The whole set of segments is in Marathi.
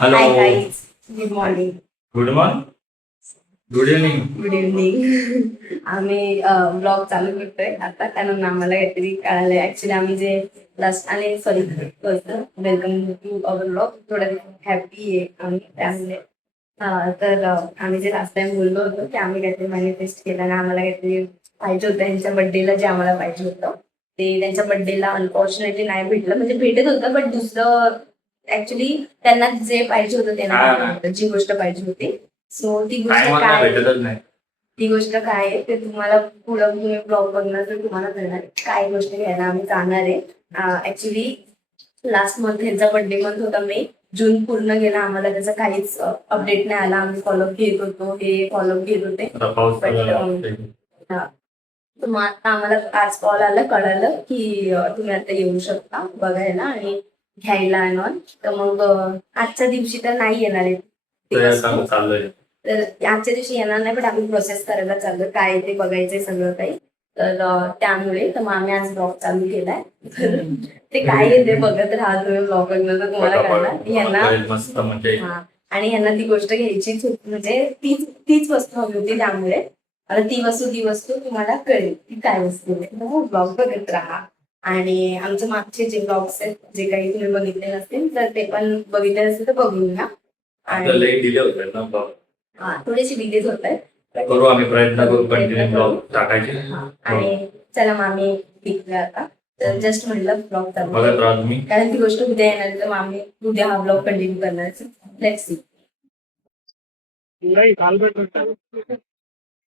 Hello. Hi guys, good morning. Good morning. Good evening. Good evening. आम्ही ब्लॉग चालू करतोय आता, कारण आम्हाला काहीतरी कळालंय. ऍक्च्युली आम्ही जे लास्ट आणि sorry welcome to our blog. थोडं हॅपी आहे आम्ही त्यामुळे. तर आम्ही जे लास्ट टाइम बोललो होतो की आम्ही काहीतरी मॅनिफेस्ट केलं आणि आम्हाला काहीतरी पाहिजे होतं त्यांच्या बर्थडेला, जे आम्हाला पाहिजे होतं ते त्यांच्या बर्थडेला अनफॉर्च्युनेटली नाही भेटलं. म्हणजे भेटत होतं बट दुसरं, ऍक्च्युली त्यांना जे पाहिजे होतं ते नाही भेटलं होतं, जी गोष्ट पाहिजे होती. सो ती गोष्ट टायमाला काय, भेटतच नाही. ती गोष्ट काय आहे ते तुम्हाला पुढं तुम्ही ब्लॉग बघणार तर तुम्हाला कळणार आहे. काय गोष्ट घ्यायला आम्ही जाणार आहे. ऍक्च्युली लास्ट मंथ ह्यांचा बर्थडे मंथ होता, मे. जून पूर्ण गेला, आम्हाला त्याचा काहीच अपडेट नाही आला. आम्ही फॉलोअप घेत होतो, हे फॉलोअप घेत होते. आता पाऊस But, चालू आहे. हा. तर मग आता आम्हाला आज कॉल आला, कळालं की तुम्ही आता येऊ शकता बघायला आणि घ्यायला आणून. तर मग आजच्या दिवशी तर नाही येणार आहे ती तयार वस्तू. चाललंय. तर आजच्या दिवशी येणार नाही, पण आम्ही प्रोसेस करायला चाललो, काय ते बघायचंय सगळं काही. तर त्यामुळे तर मग आम्ही आज ब्लॉग चालू केलाय. तर ते काय आहे ते बघत राहा तुम्ही ब्लॉग बघणं, तर तुम्हाला कळणार यांना. मस्त म्हणजे हा, आणि यांना ती गोष्ट घ्यायचीच होती, म्हणजे तीच तीच वस्तू हवी होती. त्यामुळे आता ती वस्तू तुम्हाला कळेल की काय वस्तू आहे. तर मग ब्लॉग बघत राहा. आणि आमचे मागचे जे ब्लॉग्स आहेत, जे काही तुम्ही बघितले नसतील तर ते पण बघितले असेल तर बघून घ्या. आपल्याला आणि डिले होत ना ब्लॉग. थोडेसे डिलेज होत आहेत. करू आम्ही प्रयत्न करू कंटिन्यू ब्लॉग टाकायचे. आणि चला मग आम्ही निघूया आता. तर जस्ट म्हटलं ब्लॉग चालू बघत करू. राहा तुम्ही. कारण ती गोष्ट उद्या येणार आहे, तर मग आम्ही उद्या हा ब्लॉग कंटिन्यू करणार. Let's see.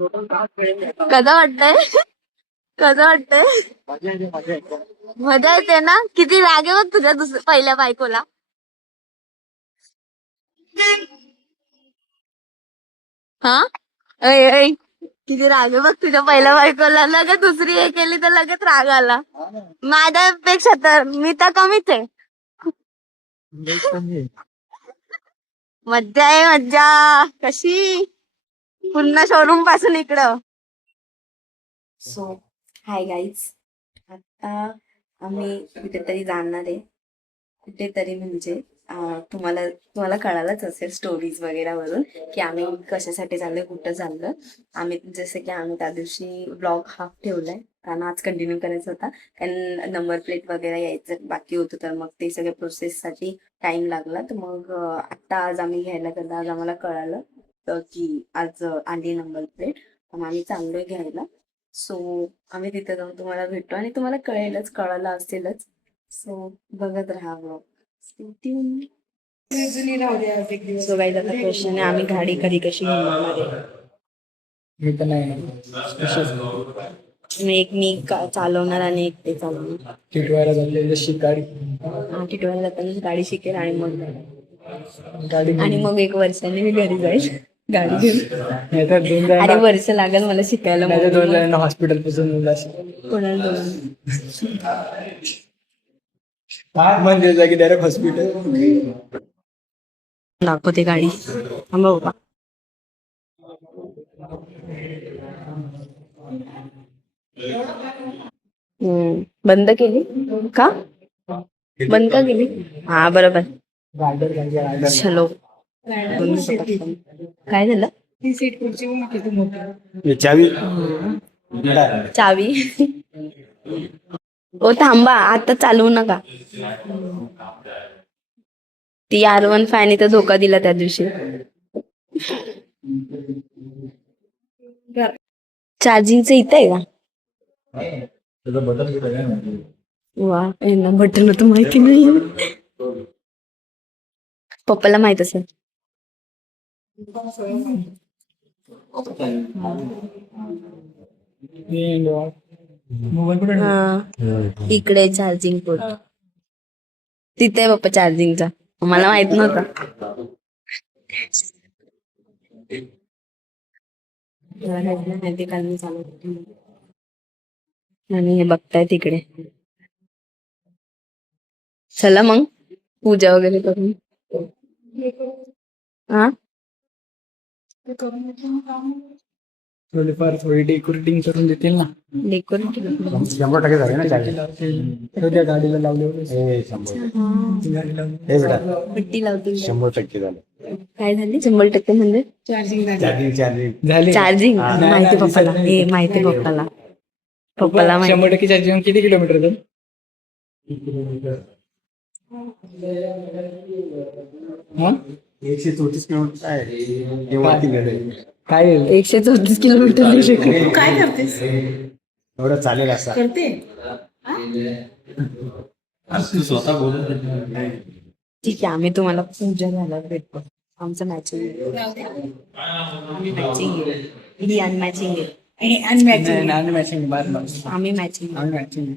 कसं वाटतंय? कसं वाटतंय? मजा येते ना? किती राग आहे बघ तुझ्या पहिल्या बायकोला. हा, ऐ ऐ, किती राग आहे बघ तुझ्या पहिल्या बायकोला. लगेच दुसरी हे केली तर लगेच राग आला. माझ्यापेक्षा तर मी तर कमीच आहे. मज्जा आहे मज्जा. कशी पुन्हा शोरूम पासून इकडं. सो हाय गाईज, आता आम्ही कुठेतरी जाणार आहे. कुठेतरी म्हणजे तुम्हाला तुम्हाला कळालंच असेल स्टोरीज वगैरे वरून की आम्ही कशासाठी चाललोय, कुठं चाललोय. आम्ही जसं की आम्ही त्या दिवशी ब्लॉग हाफ ठेवलाय, कारण आज कंटिन्यू करायचा होता. कारण नंबर प्लेट वगैरे यायचं बाकी होतं, तर मग ते सगळ्या प्रोसेससाठी टाइम लागला. तर मग आत्ता आज आम्ही घ्यायला गेलो. आज आम्हाला कळालं तर की आज आली नंबर प्लेट, मग आम्ही चाललोय घ्यायला. सो आम्ही तिथे जाऊन तुम्हाला भेटतो आणि तुम्हाला कळेलच, कळालं असेलच. सो बघत राहा ब्लॉग. सो गाईज, आता क्वेश्चन आहे, आम्ही गाडी कशी घेणार आहे. मी तर नाही मी चालवणार आणि एक ते चालवणार. टिटवायला झालेली शिकाडी टिटवायला जाताना गाडी शिकेल आणि मग गाडी आणि मग 1 वर्षाने मी घरी जाईल गाडी घेऊन. नाही तर 2 अरे जणांना वर्ष लागेल मला शिकायला. नाही तर 2 मग जणांना हॉस्पिटल पासून जाशील. कोणाला दोन म्हणजे जागी डायरेक्ट हॉस्पिटल. दाखवते गाडी. थांबा बाबा. बंद केली का? बंद का केली? हा बरोबर. रायडर रायडर चलो. काय झालं? ती सीट पुढची किती मोठी चावी चावी. ओ थांबा, आता चालवू नका. ती R1 फॅनी तर धोका दिला त्या दिवशी. चार्जिंगचं इथं आहे का? त्याचं बटन कुठे आहे ना? वा, यांना बटन तर माहिती नाही. पप्पाला माहित असेल. मोबाईल कुठे इकडे चार्जिंग पोर्ट तिथे आहे पप्पा चार्जिंगचा. मला माहित नव्हतं. आणि हे बघताय तिकडे. चला मग पूजा वगैरे करून. हा, थोडीफार थोडी डेकोरेटिंग करून देतील ना. डेकोर 100% झाले ना चार्जिंग. त्या गाडीला लावले होते. 100. गाडी लावली. हे बेटा पट्टी लावतील 100% झालं. काय झाली 100% म्हणजे चार्जिंग झाले चार्जिंग नाही, माहिती नाही, पप्पाला दिसत हे माहिती पप्पाला पप्पाला माहिती 100% चार्जिंग किती किलोमीटर जाईल? हा? 134 किलोमीटर आहे. हे वरती गेलंय. काय आहे? 134 किलोमीटर काय करतेस एवढं चालेल असं. करते तू स्वतः बोलून ठीक आहे आम्ही तुम्हाला पूजा झाल्यावर भेटतो आमचं मॅचिंग मॅचिंग ही अनमॅचिंग आहे नाही, मॅचिंग बार आम्ही मॅचिंग मॅचिंग.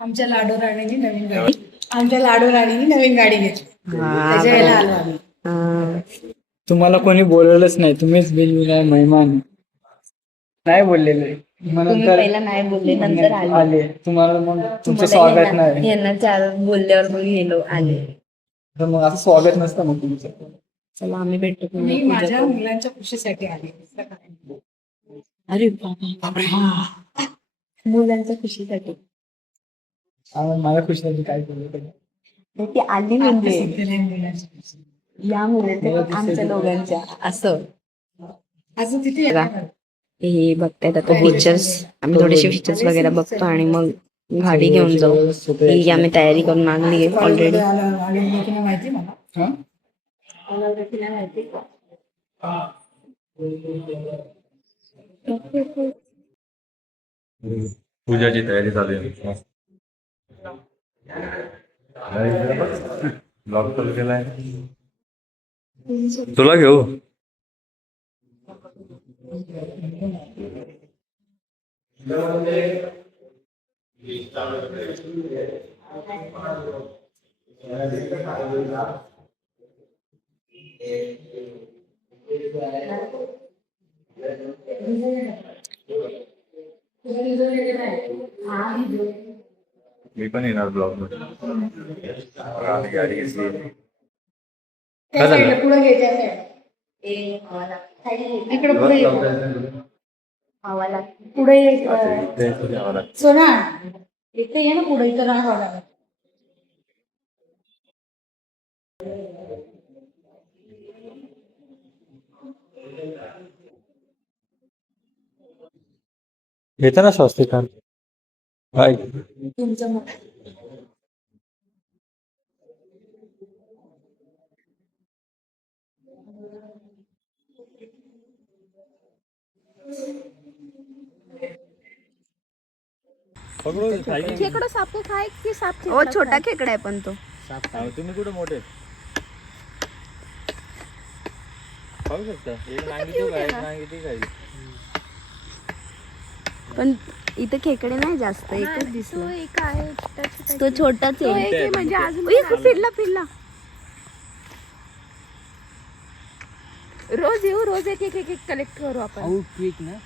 आमच्या लाडू राणीने नवीन गाडी घेतली त्याच्या वेळेला आलो आम्ही तुम्हाला कोणी बोलवलंच नाही, तुम्हीच बिल नाही मेहमान नाही बोललेले. मग तुम्ही नंतर पहिला नाही बोलले नंतर आले. तुम्हाला मग तुमचं तुम्हाला स्वागत यांना- नाही. यांना चार बोलल्यावर मग गेलो आले तर मग असं स्वागत नसतं मग तुमचं. चला आम्ही भेटतो मी तुम्हाला पूजा माझ्या करू. मुलांच्या खुशीसाठी आली अरे बाबा मुलांच्या खुशीसाठी मला खुश झाली काय केलं ते. नाही, ती आली म्हणजे मुलांच्या खुशी. या मुलांच्या आमच्या दोघांच्या असं अजून तिथे बघा. हे बघतायत आता फीचर्स आम्ही थोडेसे फीचर्स वगैरे बघतो आणि मग गाडी घेऊन जाऊ ही आम्ही तयारी करून आणली आहे ऑलरेडी माहिती मला हा? पूजाची तयारी चालू आहे. ब्लॉग चालू केलाय तुला घेऊ. मी पण येणार ब्लॉग मध्ये. आम्ही गाडी घेतली. त्या साईडला पुढे घे त्या साईड इकडे पुढे ये. पुढे ये. सोना इथे ये ना पुढे इथं राहावं लागेल. येतं ना स्वस्तिक हाय. तुमचं मत खेकडं सापू खाय की साप ओ छोटा खेकडा आहे पण तो तुम्ही कुठे मोठे खाऊ शकता. एक नांगी तू काय नांगी ती काय. पण इथे खेकडे नाही जास्त एकच दिसला एक आहे तो छोटाच आहे म्हणजे अजून उई, फिरला रोज येऊ रोज एक एक एक कलेक्ट करू आपण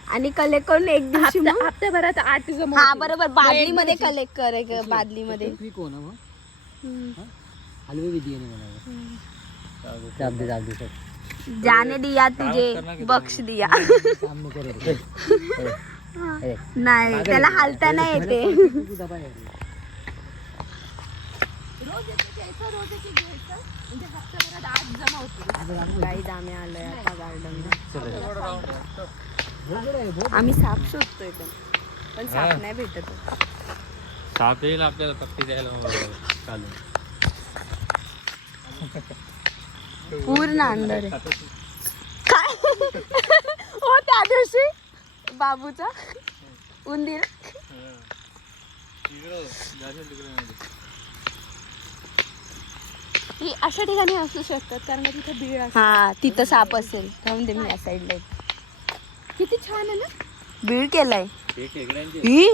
आणि कलेक्ट करून एक दिवशी मग हप्त्याभरात 8 जमा हा बरोबर बादली मध्ये कलेक्ट करे बादली मध्ये जाने दिया तुझे बख्श दिया नाही त्याला हालता नाही येते गाईज आम्ही आलोय आता गार्डन आम्ही साप शोधतोय पण साप नाही भेटत साप येईल आपल्याला पट्टी द्यायला चालू. पूर्ण अंधार आहे काय हो त्या दिवशी बाबूचा उंदीर ही अशा ठिकाणी असू शकतात कारण का तिथे बीळ असते. हा तिथं साप असेल थांब दे मी या साईडला किती छान आहे ना बीळ केलाय ही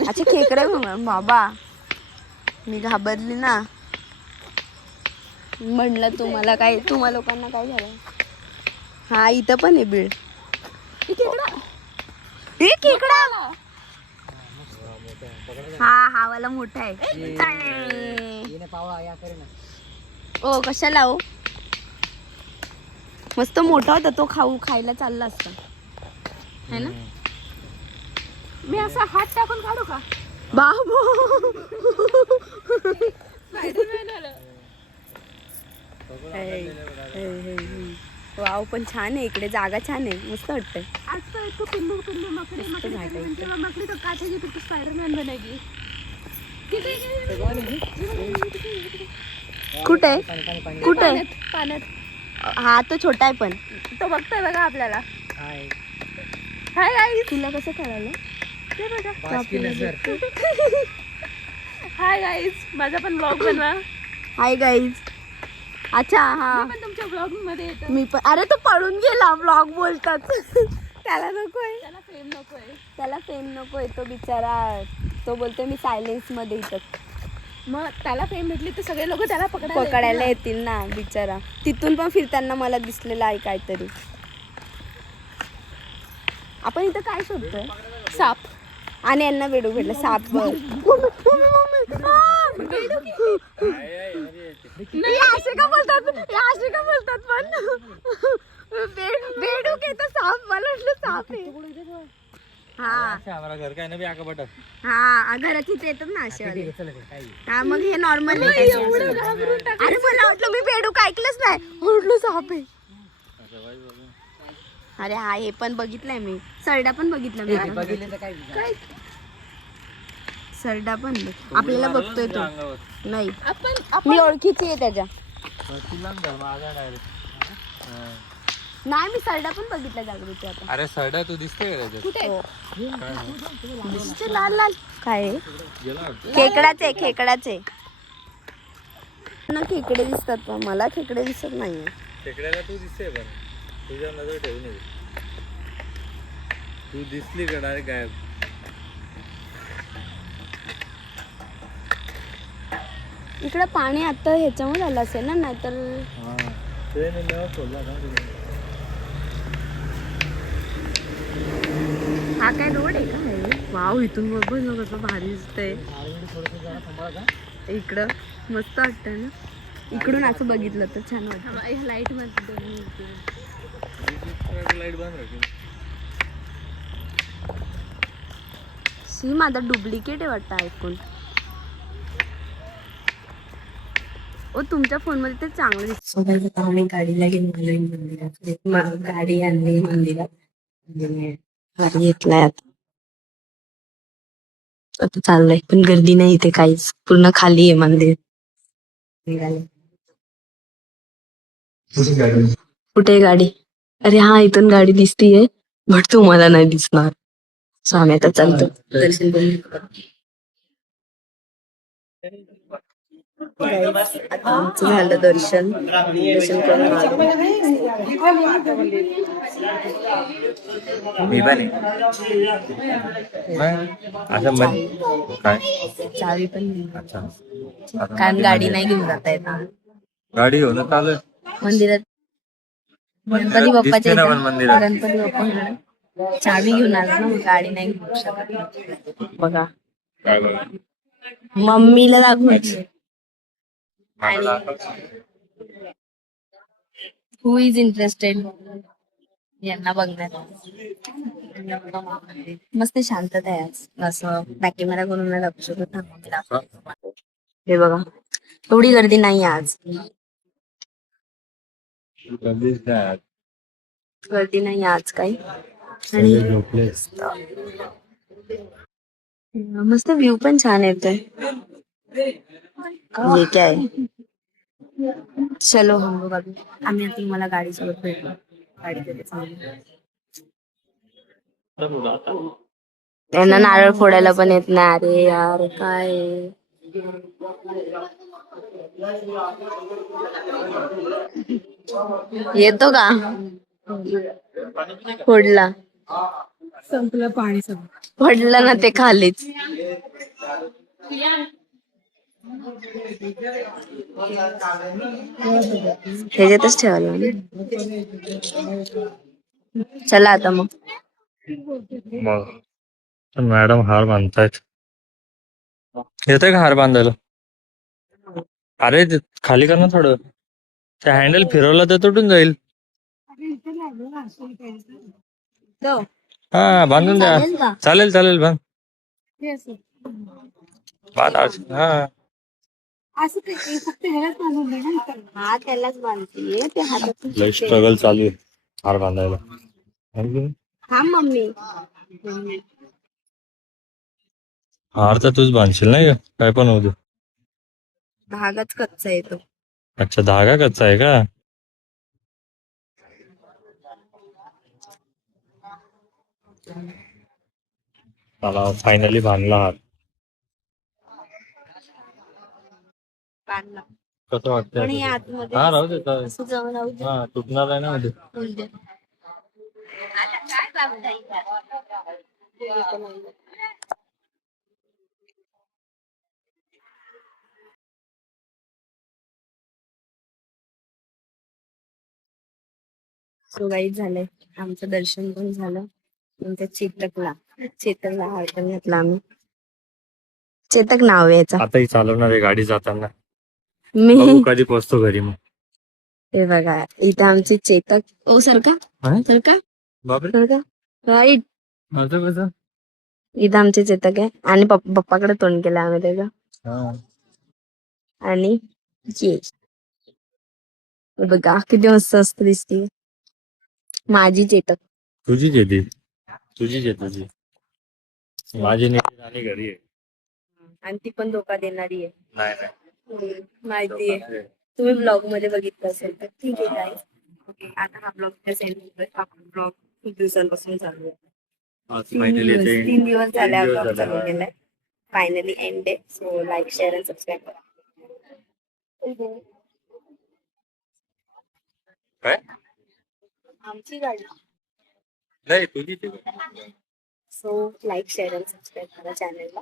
अच्छा खेकडे म्हणून बाबा मी घाबरली ना म्हणलं तुम्हा लोकांना काय झालं हा इथं पण आहे बीळ हे खेकडा हा वाला मोठा आहे ओ कशाला हो मस्त मोठा होता तो खायला चालला असता है ना? मी असा हात टाकून काढू का? बाबू वाव, पण छान आहे इकडे, जागा छान आहे, मस्त वाटतंय. मस्त झाड आहे इथे. स्पायडरमॅन बनेगी. कुठे कुठे? पाण्यात हा तो छोटा आहे पण. तो बघतोय बघा आपल्याला. हाय हाय गाईज. तुला कसं कळालं? ते बघा. पाच किलो सर. हाय गाईज, माझा पण ब्लॉग बनवा. Hi guys. अच्छा हा, मी पण तुमच्या ब्लॉग मध्ये येतो. मी पण. अरे तो पळून गेला, ब्लॉग बोलतात. त्याला नकोय, त्याला फेम नकोय. त्याला फेम नकोय. तो बिचारा, तो बोलतोय मी सायलेन्स मध्ये इथं. मग त्याला फेम भेटली तर सगळे लोक त्याला पकडायला येतील ना बिचारा. तिथून पण फिरताना मला दिसलेलं आहे काहीतरी. आपण इथं काय शोधतोय? साप. आणि यांना बेडूक भेटलं. साप. असे का बोलतात? असे का बोलतात पण? बेडूक आहे तर साप. मला वाटलं साप आहे. हा हमारा घर का है ना भी आगे बटा. हा, घरात इथे येतात ना असे वाले. हा, मग हे नॉर्मल आहे. अरे मला वाटलं, मी बेडूक ऐकलंच नाही, म्हटलं साप आहे. अरे हा, हे पण बघितलंय मी. सरडा पण बघितलं मी. काय सरडा पण आपल्याला बघतोय तो नाही. मी ओळखीची आहे त्याच्या. नाही, मी सरडा पण बघितला जागृती आता. अरे सरडा तू दिसते का त्याच्यात? दिसते लाल लाल. काय आहे? खेकडाच आहे, खेकडाच आहे ना. खेकडे दिसतात पण मला खेकडे दिसत नाहीये. खेकड्याला तू दिसते पण तुझ्या नजर ठेवून ये. तू दिसली का डायरेक्ट गायब. इकडे पाणी आता ह्याच्यामुळे झालं असेल ना, नाहीतर हा काय रोड आहे का? वाव, इथून बघ ना कसं भारी दिसतंय. इकडं मस्त वाटतंय ना. इकडून असं बघितलं तर छान वाटतं. लाईट मध्ये लाईट बंद राखी. सी माझा डुप्लिकेट आहे वाटतं आयफोन. ओ, तुमच्या फोन मध्ये तर चांगलं दिसत. आम्ही गाडीला घेऊन आलोय मंदिरात. गाडी आणली मंदिरात. गाडी घेतलाय आता चाललंय, पण गर्दी नाही इथे काहीच. पूर्ण खाली आहे मंदिर. निघाले. कुठे गाडी? अरे हा, इथून गाडी दिसतीये, बट तुम्हाला नाही दिसणार. सो आम्ही आता चालतो. दर्शन करून आता आमचं झालं दर्शन. दर्शन करून आलो. मी पण असं मग काय चावी पण नाही. अच्छा. कारण गाडी नाही घेऊन जाता येत ना. गाडी घेऊन चालू मंदिरात गणपती बाप्पाच्या दिसते ना पण इथं. मंदिरात. गणपती बाप्पा चावी घेऊन आलो ना, मग गाडी नाही घेऊ शकत. बघा, काय बघा. मम्मीला दाखवायची. आणि हु इज इंटरेस्टेड यांना बघण्यात. मस्त शांतता आहे आज. असं बॅक कॅमेरा करून नाही दाखवू शकत ना मम्मीला. हे बघा, एवढी गर्दी नाही आज. गर्दी नाही आज काही. आणि मस्त व्ह्यू पण छान येतोय. हे काय, चलो हम लोग अभी. आम्ही आता मला गाडी सोबत भेटलो. गाडी तिथे चालली. त्यांना नारळ फोडायला पण येत नाही. अरे यार काय येतो का? फोडला, संपलं पाणी सगळं. पडलं ना ते खालीच. ह्याच्यातच ठेवायला. चला आता मग. मॅडम हार बांधतायत. येतोय का हार बांधायला? अरे खाली कर ना थोडं. ते हँडल फिरवलं तर तुटून जाईल. हा बांधून द्या. चालेल का? चालेल चालेल बांध. हे असं बांध हा. असं ते फक्त ह्यालाच बांधून दे ना इथं. हा त्यालाच बांधतीये ते हातातून लय सुटते. स्ट्रगल चालू आहे हार बांधायला. थांब मम्मी. हार तर तूच बांधशील नाही का? काय पण होऊ दे. धागाच कच्चा येतो. अच्छा धागा कच्चा आहे का? मला फायनली बांधला हार. बांधला. कसं पण वाटतंय हे आता? आतमध्ये हा राहू दे दिसतंय. चालेल. असं जाऊन राहू दे. हा तुटणार आहे ना मध्ये. होऊ दे. सो गाईज झालंय आमचं दर्शन पण झालं. नंतर चेतकला हार पण घातला आम्ही. चेतक नाव आहे याचा. आताही चालवणार आहे गाडी जाताना. मी बघू कधी पोहोचतो घरी मग. हे बघा इथे आमची चेतक ओ सरका हा? सरका बापरे सरका राईट. असं कसं? इथं आमचे चेतक आहे आणि पप्पाकडे तोंड केलं आम्ही त्याचं. हा. आणि ये हे बघा किती मस्त असत दिसते माझी चेतक. तुझीच येते. तुझीच आहे तुझी. माझी नेहमी राणी घरी आहे. आणि ती पण धोका देणारी आहे. नाही नाही. माहिती आहे. तुम्ही ब्लॉग मध्ये बघितलं असेल तर ठीक आहे गाईज. ओके आता हा ब्लॉग सेंड होतोय. आपण ब्लॉग खूप दिवसांपासून चालू आहे. आज फायनली येते. 3 दिवस झाले तीन दिवस ब्लॉग चालू झाले. केलाय. फायनली एंड आहे. So like share and subscribe करा. काय? आमची गाडी. नाही तुझीच आहे. So like share and subscribe करा चॅनलला.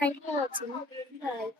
Thank you for watching. बाय.